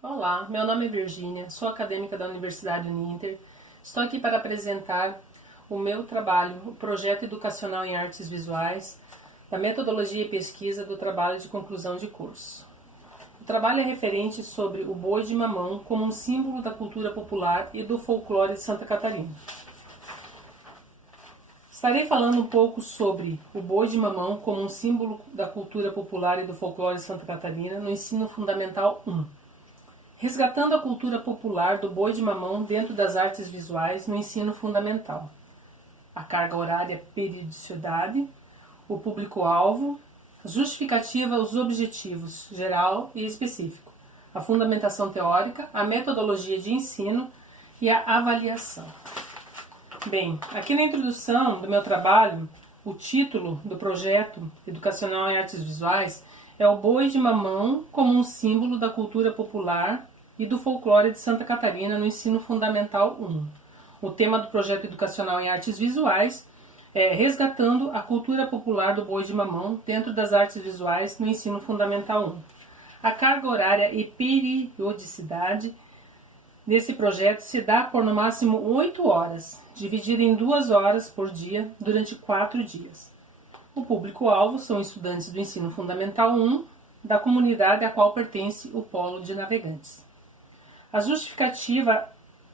Olá, meu nome é Virgínia, sou acadêmica da Universidade Uninter. Estou aqui para apresentar o meu trabalho, o Projeto Educacional em Artes Visuais, da metodologia e pesquisa do trabalho de conclusão de curso. O trabalho é referente sobre o boi de mamão como um símbolo da cultura popular e do folclore de Santa Catarina. Estarei falando um pouco sobre o boi de mamão como um símbolo da cultura popular e do folclore de Santa Catarina no Ensino Fundamental 1. Resgatando a cultura popular do boi de mamão dentro das artes visuais no ensino fundamental. A carga horária, periodicidade, o público-alvo, justificativa, os objetivos, geral e específico, a fundamentação teórica, a metodologia de ensino e a avaliação. Bem, aqui na introdução do meu trabalho, o título do projeto educacional em artes visuais é o boi de mamão como um símbolo da cultura popular e do folclore de Santa Catarina no ensino fundamental 1. O tema do projeto educacional em artes visuais é resgatando a cultura popular do boi de mamão dentro das artes visuais no ensino fundamental 1. A carga horária e periodicidade desse projeto se dá por no máximo 8 horas, dividida em 2 horas por dia durante 4 dias. O público-alvo são estudantes do ensino fundamental 1, da comunidade a qual pertence o Polo de Navegantes. A justificativa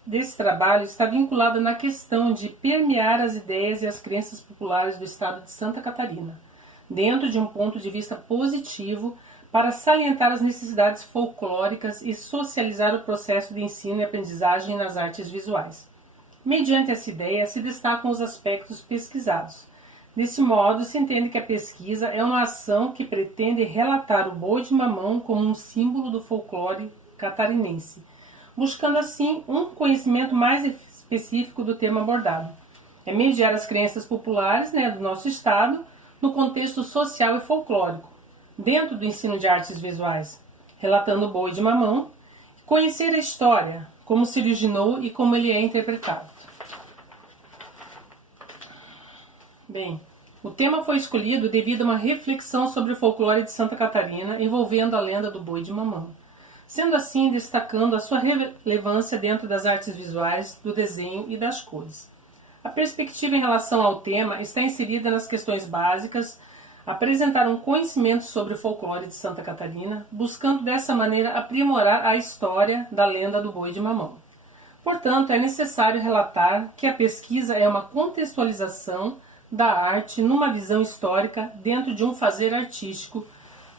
desse trabalho está vinculada na questão de permear as ideias e as crenças populares do estado de Santa Catarina, dentro de um ponto de vista positivo, para salientar as necessidades folclóricas e socializar o processo de ensino e aprendizagem nas artes visuais. Mediante essa ideia, se destacam os aspectos pesquisados. Desse modo, se entende que a pesquisa é uma ação que pretende relatar o boi de mamão como um símbolo do folclore catarinense, buscando assim um conhecimento mais específico do tema abordado. É mediar as crenças populares do nosso estado no contexto social e folclórico, dentro do ensino de artes visuais, relatando o boi de mamão, conhecer a história, como se originou e como ele é interpretado. Bem, o tema foi escolhido devido a uma reflexão sobre o folclore de Santa Catarina envolvendo a lenda do boi de mamão, sendo assim destacando a sua relevância dentro das artes visuais, do desenho e das cores. A perspectiva em relação ao tema está inserida nas questões básicas, apresentar um conhecimento sobre o folclore de Santa Catarina, buscando dessa maneira aprimorar a história da lenda do boi de mamão. Portanto, é necessário relatar que a pesquisa é uma contextualização da arte numa visão histórica dentro de um fazer artístico,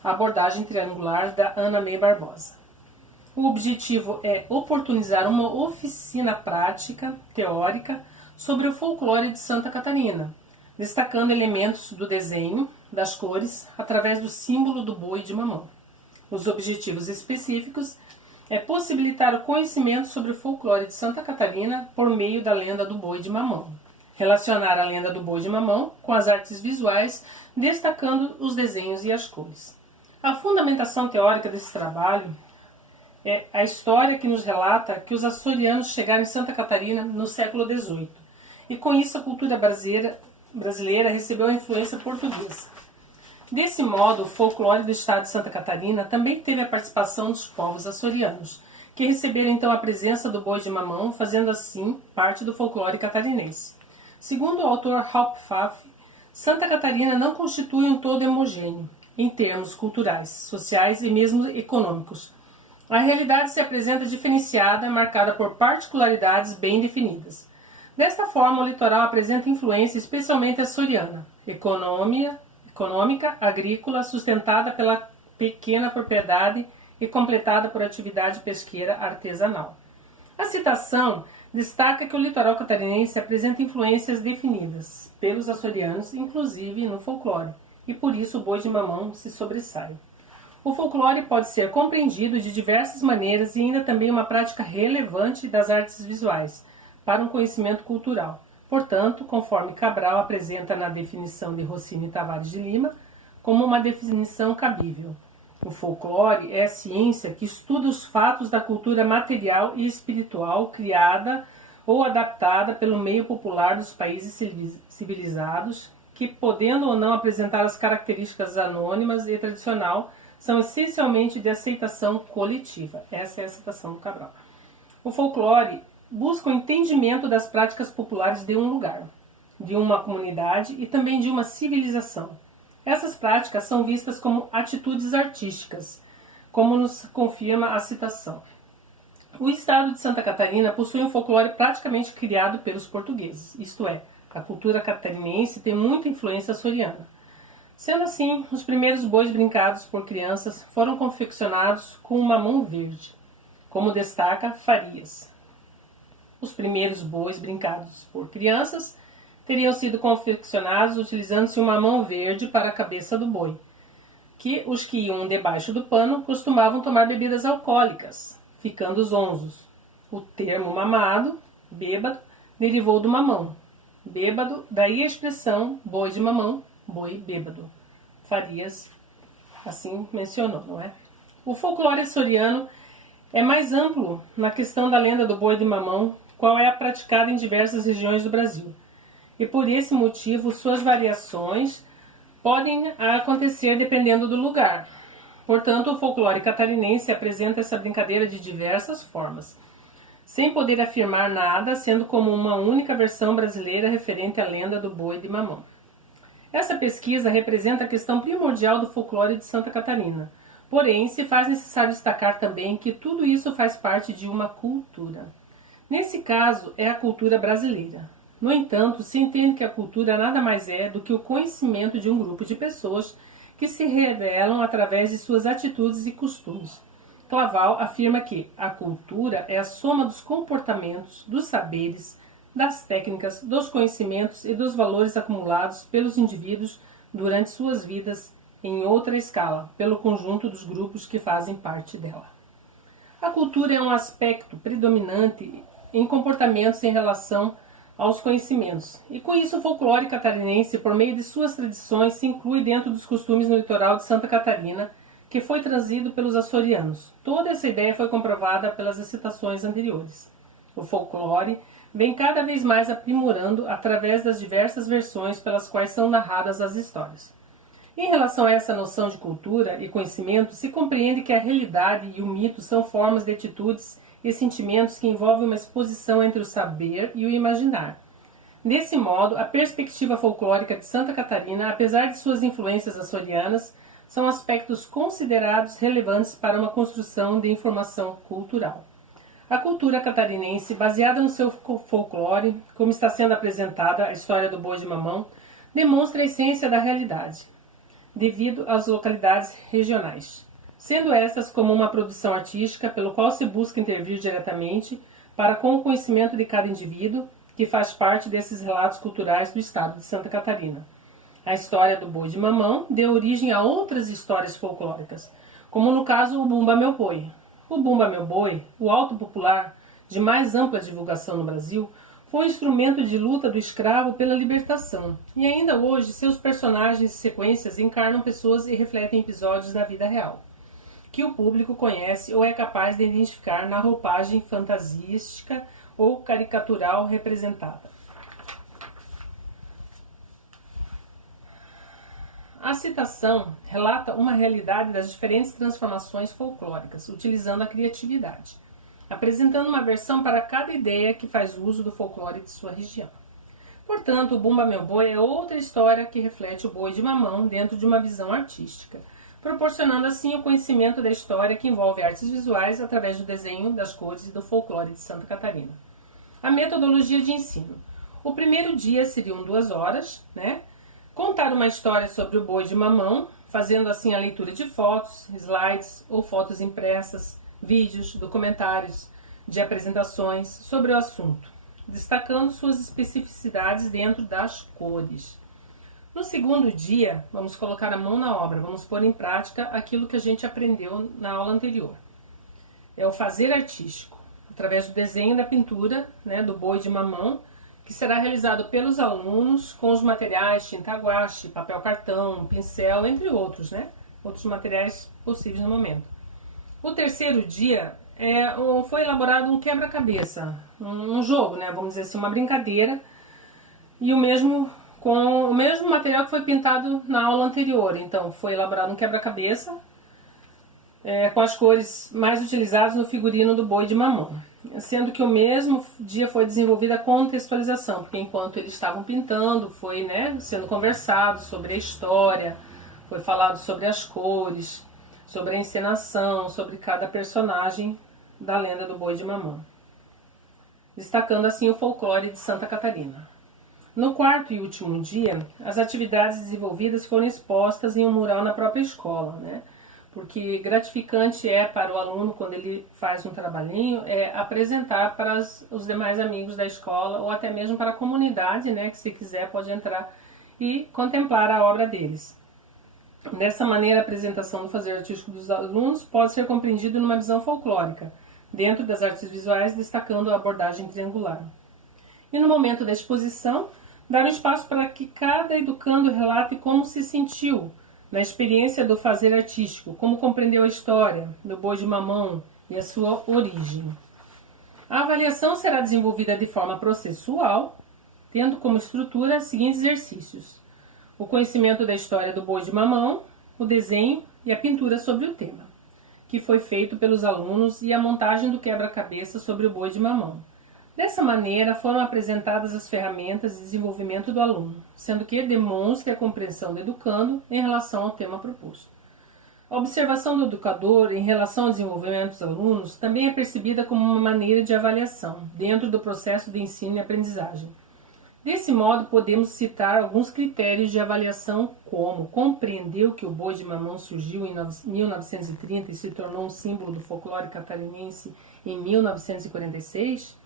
a abordagem triangular da Ana May Barbosa. O objetivo é oportunizar uma oficina prática, teórica, sobre o folclore de Santa Catarina, destacando elementos do desenho, das cores, através do símbolo do boi de mamão. Os objetivos específicos é possibilitar o conhecimento sobre o folclore de Santa Catarina por meio da lenda do boi de mamão. Relacionar a lenda do boi de mamão com as artes visuais, destacando os desenhos e as cores. A fundamentação teórica desse trabalho é a história que nos relata que os açorianos chegaram em Santa Catarina no século XVIII, e com isso a cultura brasileira recebeu a influência portuguesa. Desse modo, o folclore do estado de Santa Catarina também teve a participação dos povos açorianos, que receberam então a presença do boi de mamão, fazendo assim parte do folclore catarinense. Segundo o autor Hopf, Santa Catarina não constitui um todo homogêneo, em termos culturais, sociais e mesmo econômicos. A realidade se apresenta diferenciada, marcada por particularidades bem definidas. Desta forma, o litoral apresenta influência especialmente açoriana, econômica, agrícola, sustentada pela pequena propriedade e completada por atividade pesqueira artesanal. A citação destaca que o litoral catarinense apresenta influências definidas pelos açorianos, inclusive no folclore, e por isso o boi de mamão se sobressai. O folclore pode ser compreendido de diversas maneiras e ainda também uma prática relevante das artes visuais, para um conhecimento cultural. Portanto, conforme Cabral apresenta na definição de Rossini Tavares de Lima, como uma definição cabível. O folclore é a ciência que estuda os fatos da cultura material e espiritual criada ou adaptada pelo meio popular dos países civilizados, que, podendo ou não apresentar as características anônimas e tradicional, são essencialmente de aceitação coletiva. Essa é a citação do Cabral. O folclore busca o entendimento das práticas populares de um lugar, de uma comunidade e também de uma civilização. Essas práticas são vistas como atitudes artísticas, como nos confirma a citação. O estado de Santa Catarina possui um folclore praticamente criado pelos portugueses, isto é, a cultura catarinense tem muita influência açoriana. Sendo assim, os primeiros bois brincados por crianças foram confeccionados com mamão verde, como destaca Farias. Os primeiros bois brincados por crianças teriam sido confeccionados utilizando-se um mamão verde para a cabeça do boi, que os que iam debaixo do pano costumavam tomar bebidas alcoólicas, ficando zonzos. O termo mamado, bêbado, derivou do mamão. Bêbado, daí a expressão boi de mamão, boi bêbado. Farias assim mencionou, não é? O folclore açoriano é mais amplo na questão da lenda do boi de mamão, qual é praticada em diversas regiões do Brasil. E por esse motivo, suas variações podem acontecer dependendo do lugar. Portanto, o folclore catarinense apresenta essa brincadeira de diversas formas, sem poder afirmar nada, sendo como uma única versão brasileira referente à lenda do boi de mamão. Essa pesquisa representa a questão primordial do folclore de Santa Catarina. Porém, se faz necessário destacar também que tudo isso faz parte de uma cultura. Nesse caso, é a cultura brasileira. No entanto, se entende que a cultura nada mais é do que o conhecimento de um grupo de pessoas que se revelam através de suas atitudes e costumes. Claval afirma que a cultura é a soma dos comportamentos, dos saberes, das técnicas, dos conhecimentos e dos valores acumulados pelos indivíduos durante suas vidas em outra escala, pelo conjunto dos grupos que fazem parte dela. A cultura é um aspecto predominante em comportamentos em relação aos conhecimentos, e com isso o folclore catarinense, por meio de suas tradições, se inclui dentro dos costumes no litoral de Santa Catarina, que foi trazido pelos açorianos. Toda essa ideia foi comprovada pelas citações anteriores. O folclore vem cada vez mais aprimorando através das diversas versões pelas quais são narradas as histórias. Em relação a essa noção de cultura e conhecimento, se compreende que a realidade e o mito são formas de atitudes e sentimentos que envolvem uma exposição entre o saber e o imaginar. Desse modo, a perspectiva folclórica de Santa Catarina, apesar de suas influências açorianas, são aspectos considerados relevantes para uma construção de informação cultural. A cultura catarinense, baseada no seu folclore, como está sendo apresentada a história do boi de mamão, demonstra a essência da realidade, devido às localidades regionais, sendo estas como uma produção artística pelo qual se busca intervir diretamente para com o conhecimento de cada indivíduo que faz parte desses relatos culturais do estado de Santa Catarina. A história do boi de mamão deu origem a outras histórias folclóricas, como no caso o Bumba Meu Boi. O Bumba Meu Boi, o alto popular de mais ampla divulgação no Brasil, foi um instrumento de luta do escravo pela libertação, e ainda hoje seus personagens e sequências encarnam pessoas e refletem episódios da vida real, que o público conhece ou é capaz de identificar na roupagem fantasística ou caricatural representada. A citação relata uma realidade das diferentes transformações folclóricas, utilizando a criatividade, apresentando uma versão para cada ideia que faz uso do folclore de sua região. Portanto, o Bumba Meu Boi é outra história que reflete o boi de mamão dentro de uma visão artística, proporcionando assim o conhecimento da história que envolve artes visuais através do desenho, das cores e do folclore de Santa Catarina. A metodologia de ensino. O primeiro dia seriam 2 horas, contar uma história sobre o boi de mamão, fazendo assim a leitura de fotos, slides ou fotos impressas, vídeos, documentários de apresentações sobre o assunto, destacando suas especificidades dentro das cores. No segundo dia, vamos colocar a mão na obra, vamos pôr em prática aquilo que a gente aprendeu na aula anterior. É o fazer artístico, através do desenho da pintura, do boi de mamão, que será realizado pelos alunos com os materiais tinta guache, papel cartão, pincel, entre outros, outros materiais possíveis no momento. O terceiro dia foi elaborado um quebra-cabeça, um jogo, vamos dizer assim, uma brincadeira, e com o mesmo material que foi pintado na aula anterior. Então, foi elaborado um quebra-cabeça com as cores mais utilizadas no figurino do boi de mamão. Sendo que o mesmo dia foi desenvolvida a contextualização, porque enquanto eles estavam pintando, foi sendo conversado sobre a história, foi falado sobre as cores, sobre a encenação, sobre cada personagem da lenda do boi de mamão, destacando assim o folclore de Santa Catarina. No quarto e último dia, as atividades desenvolvidas foram expostas em um mural na própria escola, porque gratificante para o aluno, quando ele faz um trabalhinho, apresentar para os demais amigos da escola, ou até mesmo para a comunidade, que se quiser pode entrar e contemplar a obra deles. Dessa maneira, a apresentação do fazer artístico dos alunos pode ser compreendido numa visão folclórica, dentro das artes visuais, destacando a abordagem triangular. E no momento da exposição, dar um espaço para que cada educando relate como se sentiu na experiência do fazer artístico, como compreendeu a história do boi de mamão e a sua origem. A avaliação será desenvolvida de forma processual, tendo como estrutura os seguintes exercícios: o conhecimento da história do boi de mamão, o desenho e a pintura sobre o tema, que foi feito pelos alunos, e a montagem do quebra-cabeça sobre o boi de mamão. Dessa maneira, foram apresentadas as ferramentas de desenvolvimento do aluno, sendo que demonstre a compreensão do educando em relação ao tema proposto. A observação do educador em relação ao desenvolvimento dos alunos também é percebida como uma maneira de avaliação dentro do processo de ensino e aprendizagem. Desse modo, podemos citar alguns critérios de avaliação, como compreendeu que o boi de mamão surgiu em 1930 e se tornou um símbolo do folclore catarinense em 1946,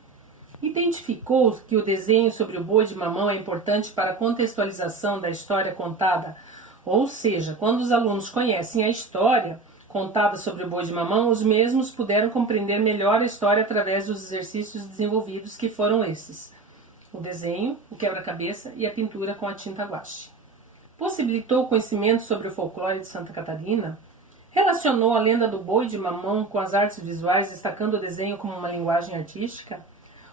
identificou que o desenho sobre o boi de mamão é importante para a contextualização da história contada, ou seja, quando os alunos conhecem a história contada sobre o boi de mamão, os mesmos puderam compreender melhor a história através dos exercícios desenvolvidos, que foram esses: o desenho, o quebra-cabeça e a pintura com a tinta guache. Possibilitou o conhecimento sobre o folclore de Santa Catarina, relacionou a lenda do boi de mamão com as artes visuais, destacando o desenho como uma linguagem artística,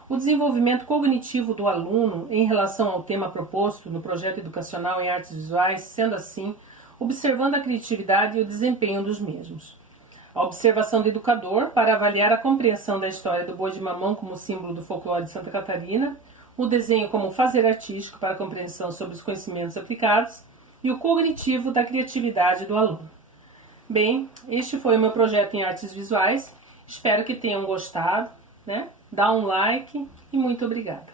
o desenvolvimento cognitivo do aluno em relação ao tema proposto no projeto educacional em artes visuais, sendo assim, observando a criatividade e o desempenho dos mesmos. A observação do educador para avaliar a compreensão da história do boi de mamão como símbolo do folclore de Santa Catarina, o desenho como fazer artístico para a compreensão sobre os conhecimentos aplicados e o cognitivo da criatividade do aluno. Bem, este foi o meu projeto em artes visuais. Espero que tenham gostado, Dá um like e muito obrigada.